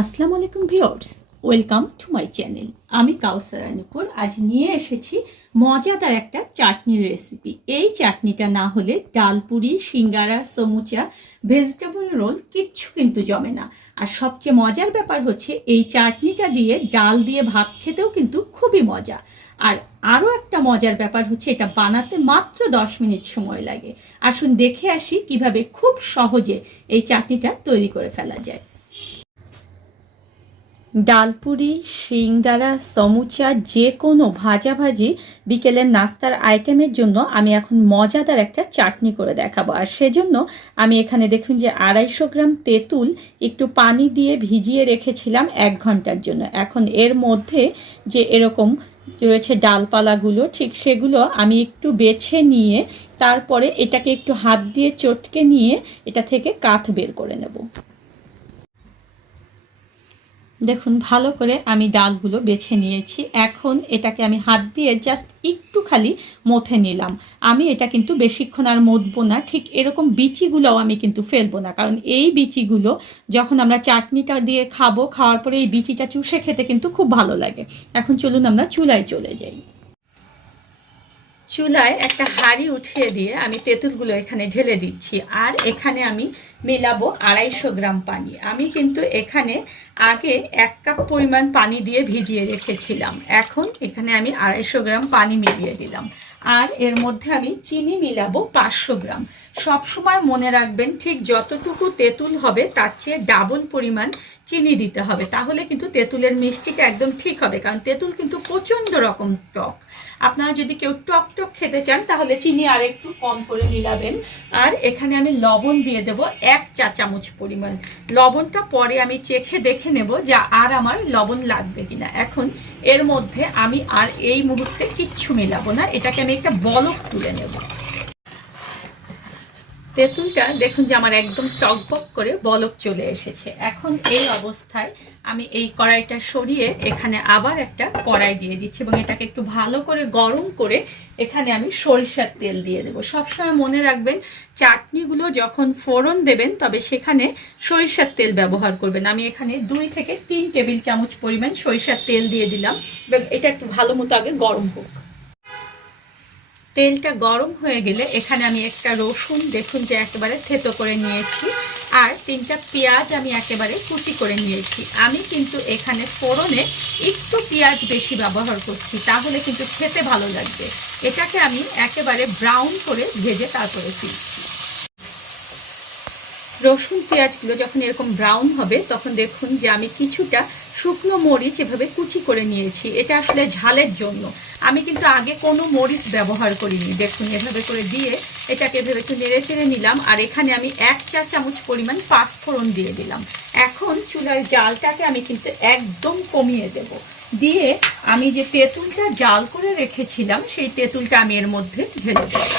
আসসালামু আলাইকুম viewers, welcome to my channel. আমি কাউসারা নুপুর আজ নিয়ে এসেছি মজাদার একটা চাটনির রেসিপি। এই চাটনিটা না হলে ডালপুরি, সিঙ্গারা, সমুচা, ভেজিটেবল রোল কিচ্ছু কিন্তু জমে না। আর সবচেয়ে মজার ব্যাপার হচ্ছে এই চাটনিটা দিয়ে ডাল দিয়ে ভাত খেতেও কিন্তু খুবই মজা। আর আরও একটা মজার ব্যাপার হচ্ছে এটা বানাতে মাত্র 10 মিনিট সময় লাগে। আসুন দেখে আসি কিভাবে খুব সহজে এই চাটনিটা তৈরি করে ফেলা যায়। ডালপুরি, সিঙ্গারা, সমুচা যে কোনো ভাজাভাজি বিকেলের নাস্তার আইটেমের জন্য আমি এখন মজাদার একটা চাটনি করে দেখাবো। আর সেজন্য আমি এখানে দেখুন যে 250 গ্রাম তেঁতুল একটু পানি দিয়ে ভিজিয়ে রেখেছিলাম 1 ঘন্টার জন্য। এখন এর মধ্যে যে এরকম রয়েছে ডালপালাগুলো, ঠিক সেগুলো আমি একটু বেছে নিয়ে তারপরে এটাকে একটু হাত দিয়ে চটকে নিয়ে এটা থেকে কাঠ বের করে নেব। দেখুন ভালো করে আমি ডালগুলো বেছে নিয়েছি। এখন এটাকে আমি হাত দিয়ে জাস্ট একটু খালি মথে নিলাম। আমি এটা কিন্তু বেশিক্ষণ আর মথবো না। ঠিক এরকম বিচিগুলোও আমি কিন্তু ফেলবো না, কারণ এই বিচিগুলো যখন আমরা চাটনিটা দিয়ে খাবো, খাওয়ার পরে এই বিচিটা চুষে খেতে কিন্তু খুব ভালো লাগে। এখন চলুন আমরা চুলায় চলে যাই। চুলায় একটা হাঁড়ি উঠিয়ে দিয়ে আমি তেঁতুলগুলো এখানে ঢেলে দিচ্ছি। আর এখানে আমি মেলাবো 250 গ্রাম পানি। আমি কিন্তু এখানে আগে 1 কাপ পরিমাণ পানি দিয়ে ভিজিয়ে রেখেছিলাম। এখন এখানে আমি 250 গ্রাম পানি মিলিয়ে দিলাম। আর এর মধ্যে আমি চিনি মিলাবো 500 গ্রাম। সবসময় মনে রাখবেন ঠিক যতটুকু তেঁতুল হবে তার চেয়ে ডাবল পরিমাণ চিনি দিতে হবে, তাহলে কিন্তু তেঁতুলের মিষ্টিটা একদম ঠিক হবে। কারণ তেঁতুল কিন্তু প্রচণ্ড রকম টক। আপনারা যদি কেউ টক টক খেতে চান তাহলে চিনি আর একটু কম করে মিলাবেন। আর এখানে আমি লবণ দিয়ে দেব 1 চা চামচ পরিমাণ। লবণটা পরে আমি চেখে দেখে নেব যে আর আমার লবণ লাগবে কিনা। এখন এর মধ্যে আমি আর এই মুহূর্তে কিচ্ছু মেলাবো না, এটাকে আমি একটা বলক তুলে নেব। তেঁতুলটা দেখুন যে আমার একদম টকবক করে বলক চলে এসেছে। এখন এই অবস্থায় আমি এই কড়াইটা সরিয়ে এখানে আবার একটা কড়াই দিয়ে দিচ্ছি এবং এটাকে একটু ভালো করে গরম করে এখানে আমি সরিষার তেল দিয়ে দেবো। সবসময় মনে রাখবেন চাটনিগুলো যখন ফোড়ন দেবেন তবে সেখানে সরিষার তেল ব্যবহার করবেন। আমি এখানে 2 থেকে 3 টেবিল চামচ পরিমাণ সরিষার তেল দিয়ে দিলাম এবং এটা একটু ভালো মতো আগে গরম হোক। তেলটা গরম হয়ে গেলে এখানে আমি একটা রসুন দেখুন যে একেবারে থেতো করে নিয়েছি, আর 3টা পেঁয়াজ আমি একেবারে কুচি করে নিয়েছি। আমি কিন্তু এখানে ফোড়নে একটু পেঁয়াজ বেশি ব্যবহার করছি, তাহলে কিন্তু খেতে ভালো লাগবে। এটাকে আমি একেবারে ব্রাউন করে ভেজে তারপরে ফিরছি। রসুন পেঁয়াজগুলো যখন এরকম ব্রাউন হবে তখন দেখুন যে আমি কিছুটা শুকনো মরিচ এভাবে কুচি করে নিয়েছি। এটা আসলে ঝালের জন্য, আমি কিন্তু আগে কোনো মরিচ ব্যবহার করিনি। দেখুন এভাবে করে দিয়ে এটাকে এভাবে একটু নেড়ে চেড়ে নিলাম। আর এখানে আমি 1 চা চামচ পরিমাণ পাঁচফোড়ন দিয়ে দিলাম। এখন চুলার জালটাকে আমি কিন্তু একদম কমিয়ে দেব। দিয়ে আমি যে তেঁতুলটা জাল করে রেখেছিলাম সেই তেঁতুলটা আমি এর মধ্যে ঢেলে দেব।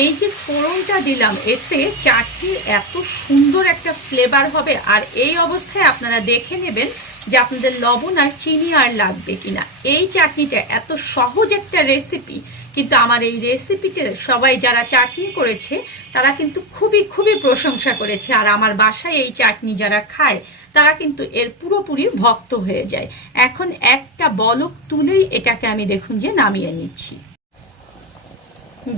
এই যে ফোড়নটা দিলাম এতে চাটনির এত সুন্দর একটা ফ্লেভার হবে। আর এই অবস্থায় আপনারা দেখে নেবেন যে আপনাদের লবণ আর চিনি আর লাগবে কিনা। এই চাটনিটা এত সহজ একটা রেসিপি, কিন্তু আমার এই রেসিপিতে সবাই যারা চাটনি করেছে তারা কিন্তু খুবই প্রশংসা করেছে। আর আমার বাসায় এই চাটনি যারা খায় তারা কিন্তু এর পুরোপুরি ভক্ত হয়ে যায়। এখন একটা বলক তুলেই এটাকে আমি দেখুন যে নামিয়ে নিচ্ছি।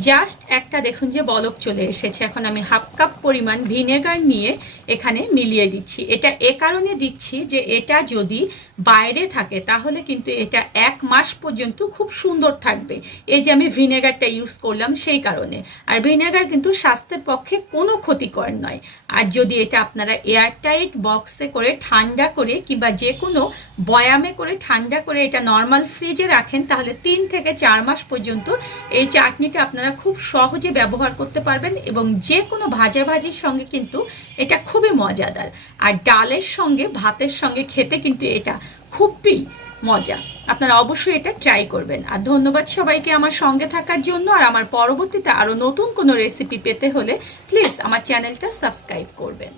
জাস্ট একটা দেখুন যে বলক চলে এসেছে। এখন আমি 1/2 কাপ পরিমাণ ভিনেগার নিয়ে এখানে মিলিয়ে দিচ্ছি। এটা এ কারণে দিচ্ছি যে এটা যদি বাইরে থাকে তাহলে কিন্তু এটা 1 মাস পর্যন্ত খুব সুন্দর থাকবে। এই যে আমি ভিনেগারটা ইউজ করলাম সেই কারণে। আর ভিনেগার কিন্তু স্বাস্থ্যের পক্ষে কোনো ক্ষতিকর নয়। আর যদি এটা আপনারা এয়ারটাইট বক্সে করে ঠান্ডা করে কিংবা যে কোনো বয়ামে করে ঠান্ডা করে এটা নর্মাল ফ্রিজে রাখেন তাহলে 3 থেকে 4 মাস পর্যন্ত এই চাটনিটা আপনারা খুব সহজে ব্যবহার করতে পারবেন এবং যে কোনো ভাজাভাজির সঙ্গে কিন্তু এটা খুবই মজাদার। আর ডালের সঙ্গে ভাতের সঙ্গে খেতে কিন্তু এটা খুবই মজা। আপনারা অবশ্যই এটা ট্রাই করবেন। আর ধন্যবাদ সবাইকে আমার সঙ্গে থাকার জন্য। আর আমার পরবর্তীতে আরও নতুন কোনো রেসিপি পেতে হলে প্লিজ আমার চ্যানেলটা সাবস্ক্রাইব করবেন।